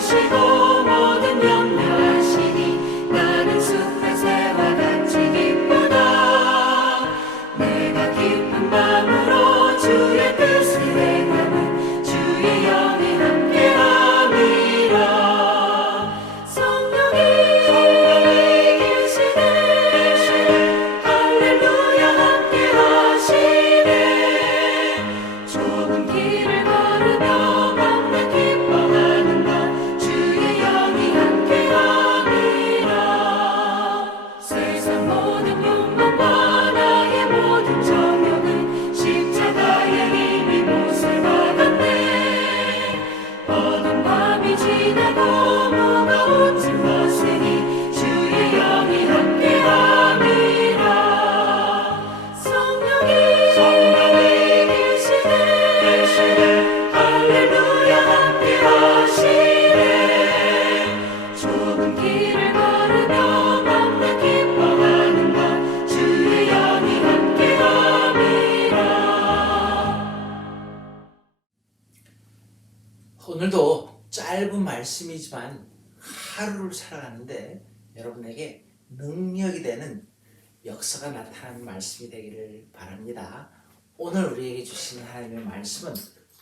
아시고 모든 염려하시니 나는 숲의 새와 같이 기쁘다. 내가 기쁜 마음으로 주의 뜻을 행하면 주의 영이 함께함이라. 성령이 계시네 할렐루야 함께하시네. 좁은 길을 걸으며 맘에 기뻐하는 것 주의 영이 함께함이라. 세상 모든 욕망과 나의 모든 정욕은 십자가에 이미 못을 박았네. 어두운 밤이 지나고 무거운 짐 벗으니 주의 영이 함께함이라. 성령이 계시네 할렐루야 함께하시네. 좁은 길을 걸으며 맘에 기뻐하는 것 주의 영이 함께함이라. 오늘도 짧은 말씀이지만 하루를 살아가는데 여러분에게 능력이 되는 역사가 나타나는 말씀이 되기를 바랍니다. 오늘 우리에게 주신 하나님의 말씀은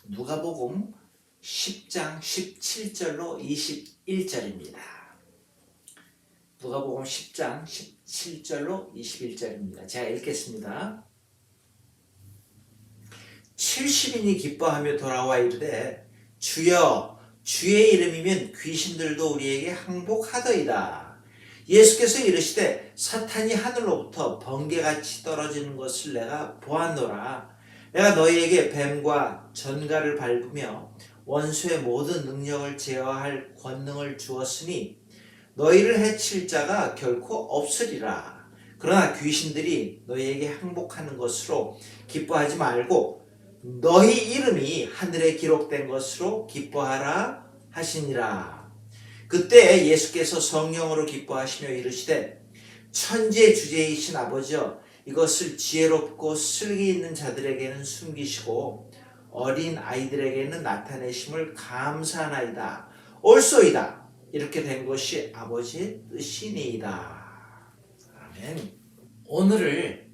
누가복음 10장 17절로 21절입니다. 누가복음 10장 17절로 21절입니다. 제가 읽겠습니다. 70인이 기뻐하며 돌아와 이르되 주여 주의 이름이면 귀신들도 우리에게 항복하더이다. 예수께서 이르시되 사탄이 하늘로부터 번개같이 떨어지는 것을 내가 보았노라. 내가 너희에게 뱀과 전갈을 밟으며 원수의 모든 능력을 제어할 권능을 주었으니 너희를 해칠 자가 결코 없으리라. 그러나 귀신들이 너희에게 항복하는 것으로 기뻐하지 말고 너희 이름이 하늘에 기록된 것으로 기뻐하라 하시니라. 그때 예수께서 성령으로 기뻐하시며 이르시되 천지의 주제이신 아버지여 이것을 지혜롭고 슬기 있는 자들에게는 숨기시고 어린 아이들에게는 나타내심을 감사하나이다. 옳소이다. 이렇게 된 것이 아버지의 뜻이니이다. 아멘. 오늘을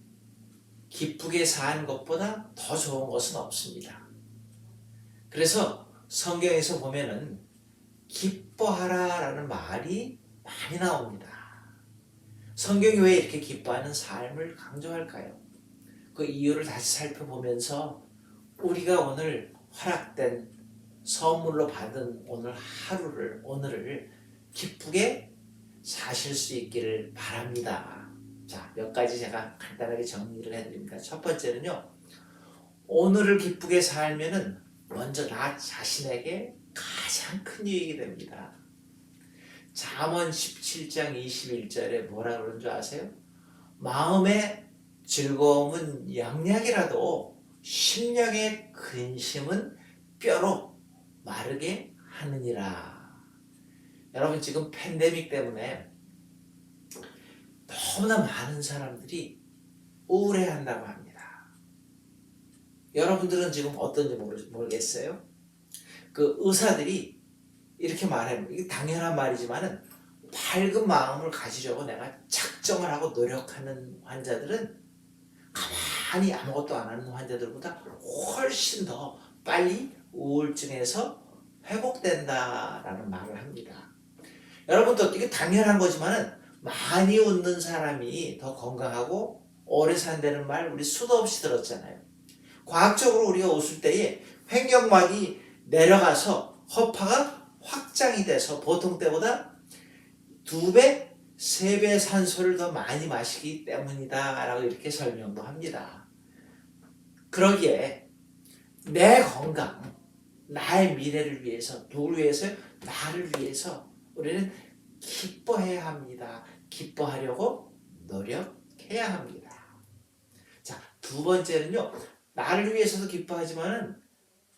기쁘게 사는 것보다 더 좋은 것은 없습니다. 그래서 성경에서 보면은 기뻐하라 라는 말이 많이 나옵니다. 성경이 왜 이렇게 기뻐하는 삶을 강조할까요? 그 이유를 다시 살펴보면서 우리가 오늘 허락된 선물로 받은 오늘을 기쁘게 사실 수 있기를 바랍니다. 자, 몇 가지 제가 간단하게 정리를 해드립니다. 첫 번째는요, 오늘을 기쁘게 살면은 먼저 나 자신에게 가장 큰 유익이 됩니다. 잠언 17장 21절에 뭐라 그러는 줄 아세요? 마음의 즐거움은 양약이라도 심령의 근심은 뼈로 마르게 하느니라. 여러분 지금 팬데믹 때문에 너무나 많은 사람들이 우울해한다고 합니다. 여러분들은 지금 어떤지 모르겠어요? 그 의사들이 이렇게 말해요. 이게 당연한 말이지만은 밝은 마음을 가지려고 내가 작정을 하고 노력하는 환자들은 가만히 아무것도 안 하는 환자들보다 훨씬 더 빨리 우울증에서 회복된다라는 말을 합니다. 여러분도 이게 당연한 거지만은 많이 웃는 사람이 더 건강하고 오래 산다는 말 우리 수도 없이 들었잖아요. 과학적으로 우리가 웃을 때에 횡격막이 내려가서 허파가 확장이 돼서 보통 때보다 2배, 3배 산소를 더 많이 마시기 때문이다 라고 이렇게 설명도 합니다. 그러기에 내 건강, 나의 미래를 위해서, 누구를 위해서요? 나를 위해서 우리는 기뻐해야 합니다. 기뻐하려고 노력해야 합니다. 자, 두 번째는요, 나를 위해서도 기뻐하지만은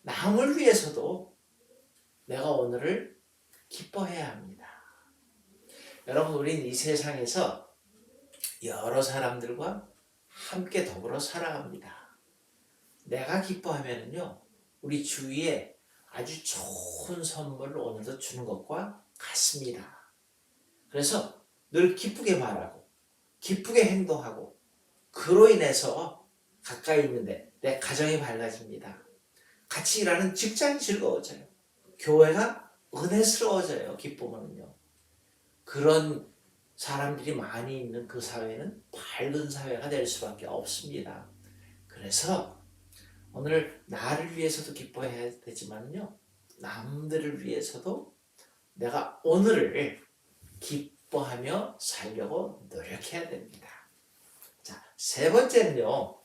남을 위해서도 내가 오늘을 기뻐해야 합니다. 여러분, 우린 이 세상에서 여러 사람들과 함께 더불어 살아갑니다. 내가 기뻐하면은요, 우리 주위에 아주 좋은 선물을 오늘도 주는 것과 같습니다. 그래서 늘 기쁘게 말하고 기쁘게 행동하고 그로 인해서 가까이 있는데 내 가정이 밝아집니다. 같이 일하는 직장이 즐거워져요. 교회가 은혜스러워져요. 기쁨은요. 그런 사람들이 많이 있는 그 사회는 밝은 사회가 될 수밖에 없습니다. 그래서 오늘 나를 위해서도 기뻐해야 되지만요. 남들을 위해서도 내가 오늘을 기뻐하며 살려고 노력해야 됩니다. 자, 세 번째는요.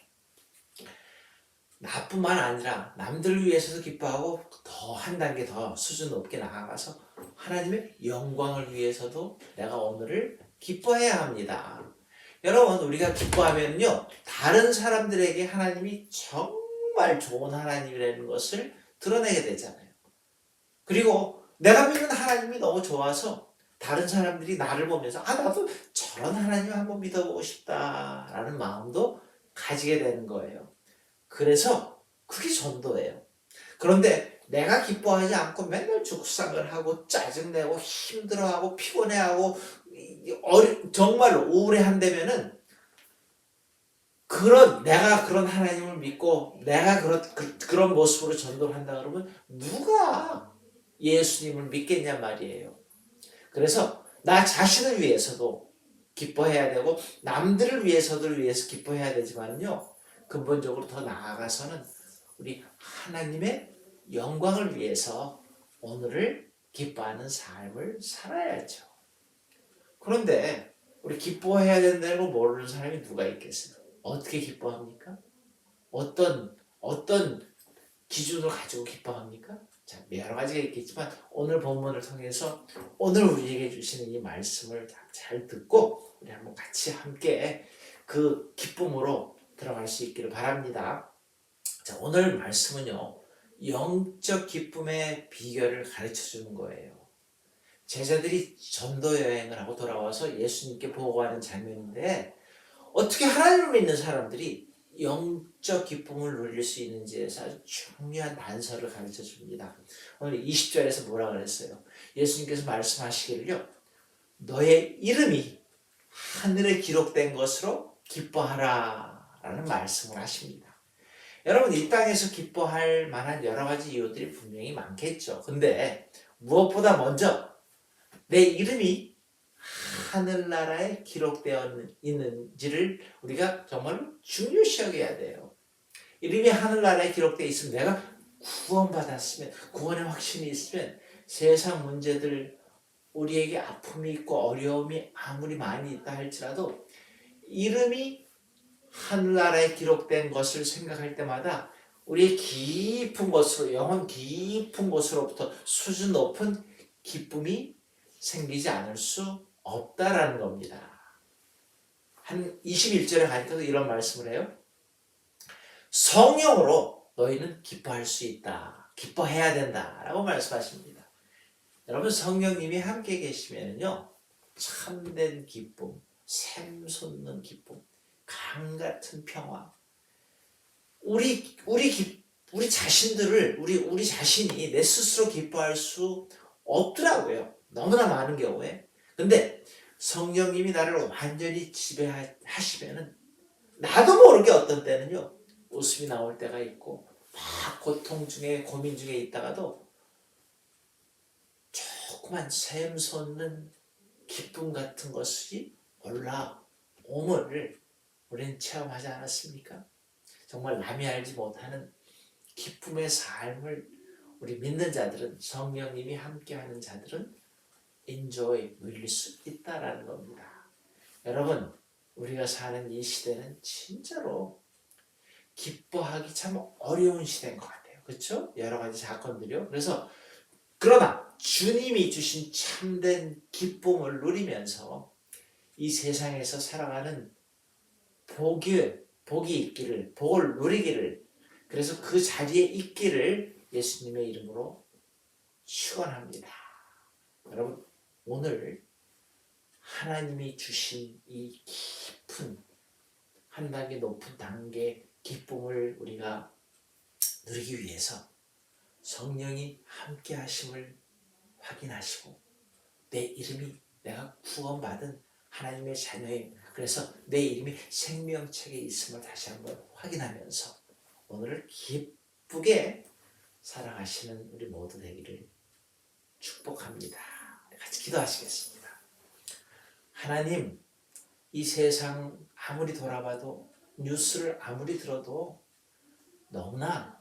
나뿐만 아니라 남들을 위해서도 기뻐하고 더 한 단계 더 수준 높게 나아가서 하나님의 영광을 위해서도 내가 오늘을 기뻐해야 합니다. 여러분, 우리가 기뻐하면요, 다른 사람들에게 하나님이 정말 좋은 하나님이라는 것을 드러내게 되잖아요. 그리고 내가 믿는 하나님이 너무 좋아서 다른 사람들이 나를 보면서 나도 저런 하나님 한번 믿어보고 싶다라는 마음도 가지게 되는 거예요. 그래서 그게 전도예요. 그런데 내가 기뻐하지 않고 맨날 죽상을 하고 짜증내고 힘들어하고 피곤해하고 정말 우울해한다면은 내가 그런 하나님을 믿고 내가 그런 모습으로 전도를 한다 그러면 누가 예수님을 믿겠냐 말이에요. 그래서 나 자신을 위해서도 기뻐해야 되고 남들을 위해서 기뻐해야 되지만요. 근본적으로 더 나아가서는 우리 하나님의 영광을 위해서 오늘을 기뻐하는 삶을 살아야죠. 그런데 우리 기뻐해야 된다는 걸 모르는 사람이 누가 있겠어요? 어떻게 기뻐합니까? 어떤 기준을 가지고 기뻐합니까? 자, 여러 가지가 있겠지만 오늘 본문을 통해서 오늘 우리에게 주시는 이 말씀을 잘 듣고 우리 한번 같이 함께 그 기쁨으로 들어갈 수 있기를 바랍니다. 자, 오늘 말씀은요, 영적 기쁨의 비결을 가르쳐 주는 거예요. 제자들이 전도 여행을 하고 돌아와서 예수님께 보고하는 장면인데 어떻게 하나님을 믿는 사람들이 영적 기쁨을 누릴 수 있는지에서 아주 중요한 단서를 가르쳐 줍니다. 오늘 20절에서 뭐라 그랬어요? 예수님께서 말씀하시기를요, 너의 이름이 하늘에 기록된 것으로 기뻐하라 라는 말씀을 하십니다. 여러분, 이 땅에서 기뻐할 만한 여러 가지 이유들이 분명히 많겠죠. 근데 무엇보다 먼저 내 이름이 하늘나라에 기록되어 있는지를 우리가 정말로 중요시 여겨야 돼요. 이름이 하늘나라에 기록되어 있으면 내가 구원받았으면, 구원의 확신이 있으면 세상 문제들, 우리에게 아픔이 있고 어려움이 아무리 많이 있다 할지라도 이름이 하늘나라에 기록된 것을 생각할 때마다 우리의 깊은 곳으로, 영혼 깊은 곳으로부터 수준 높은 기쁨이 생기지 않을 수 없다라는 겁니다. 한 21절에 가니까 이런 말씀을 해요. 성령으로 너희는 기뻐할 수 있다. 기뻐해야 된다라고 말씀하십니다. 여러분, 성령님이 함께 계시면요, 참된 기쁨, 샘솟는 기쁨, 강 같은 평화, 우리 자신들을 우리 자신이 내 스스로 기뻐할 수 없더라고요. 너무나 많은 경우에. 근데 성령님이 나를 완전히 지배하시면은 나도 모르게 어떤 때는요, 웃음이 나올 때가 있고 막 고통 중에 고민 중에 있다가도 조그만 샘솟는 기쁨 같은 것이 올라옴을 우리는 체험하지 않았습니까? 정말 남이 알지 못하는 기쁨의 삶을 우리 믿는 자들은, 성령님이 함께하는 자들은 enjoy, 누릴 수 있다라는 겁니다. 여러분, 우리가 사는 이 시대는 진짜로 기뻐하기 참 어려운 시대인 것 같아요. 그렇죠? 여러 가지 사건들이요. 그러나 주님이 주신 참된 기쁨을 누리면서 이 세상에서 살아가는 복이 있기를, 복을 누리기를, 그래서 그 자리에 있기를 예수님의 이름으로 축원합니다. 여러분, 오늘 하나님이 주신 이 깊은 한 단계 높은 단계 기쁨을 우리가 누리기 위해서 성령이 함께 하심을 확인하시고 내 이름이 내가 구원받은 하나님의 자녀임. 그래서 내 이름이 생명책에 있음을 다시 한번 확인하면서 오늘을 기쁘게 살아가시는 우리 모두 되기를 축복합니다. 같이 기도하시겠습니다. 하나님, 이 세상 아무리 돌아봐도 뉴스를 아무리 들어도 너무나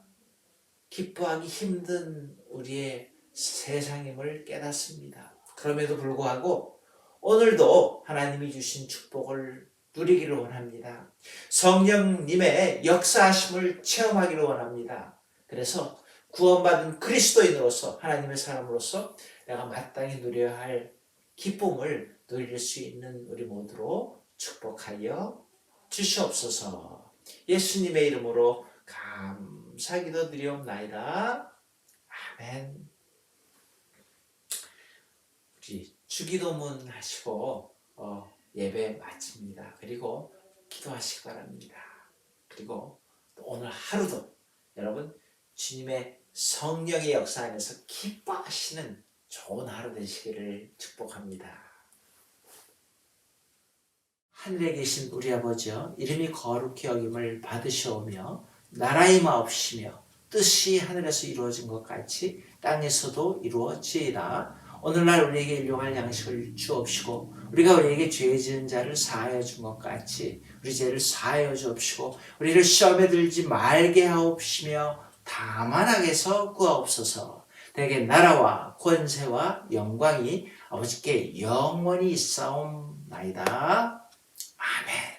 기뻐하기 힘든 우리의 세상임을 깨닫습니다. 그럼에도 불구하고 오늘도 하나님이 주신 축복을 누리기를 원합니다. 성령님의 역사하심을 체험하기를 원합니다. 그래서 구원받은 그리스도인으로서 하나님의 사람으로서 내가 마땅히 누려야 할 기쁨을 누릴 수 있는 우리 모두로 축복하여 주시옵소서. 예수님의 이름으로 감사기도 드리옵나이다. 아멘. 우리 주기도문 하시고 예배 마칩니다. 그리고 기도하시기 바랍니다. 그리고 오늘 하루도 여러분 주님의 성령의 역사 안에서 기뻐하시는 좋은 하루 되시기를 축복합니다. 하늘에 계신 우리 아버지여, 이름이 거룩히 여김을 받으시오며 나라의 마옵시며 뜻이 하늘에서 이루어진 것 같이 땅에서도 이루어지이다. 오늘날 우리에게 일용할 양식을 주옵시고 우리가 우리에게 죄 지은 자를 사하여 준 것 같이 우리 죄를 사하여 주옵시고 우리를 시험에 들지 말게 하옵시며 다만 악에서 구하옵소서. 대개 나라와 권세와 영광이 아버지께 영원히 있사옵나이다. 아멘.